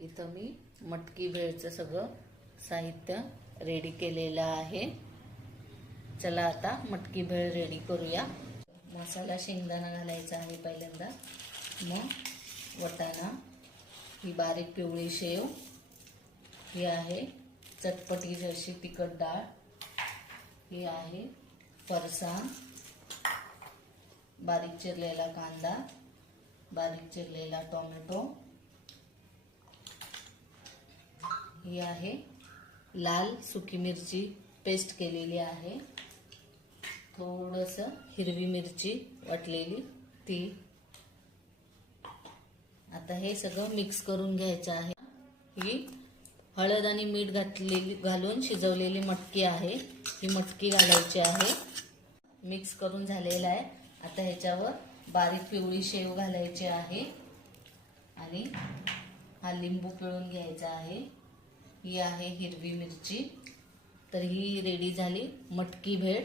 इथं मी मटकी भेळचं सगळं साहित्य रेडी केलेलं आहे। चला आता मटकी भेळ रेडी करूया। मसाला शेंगदाणा घालायचा आहे पहिल्यांदा, मग वाटाणा, ही बारीक पिवळी शेव, ही आहे चटपटी अशी तिखट डाळ, ही आहे फरसाण, बारीक चिरलेला कांदा, बारीक चिरलेला टोमॅटो, ही आहे लाल सुकी मिरची पेस्ट केलेली आहे, थोडंसं हिरवी मिरची वाटलेली ती। आता हे सगळं मिक्स करून घ्यायचं आहे। ही हळद आणि मीठ घालून शिजवलेली मटकी आहे, ही मटकी घालायची आहे। मिक्स करून झालेला आहे। आता ह्याच्यावर बारीक पिवळी शेव घालायची आहे आणि हा लिंबू पिळून घ्यायचा आहे। ही आहे हिरवी मिरची। तर ही रेडी झाली मटकी भेळ।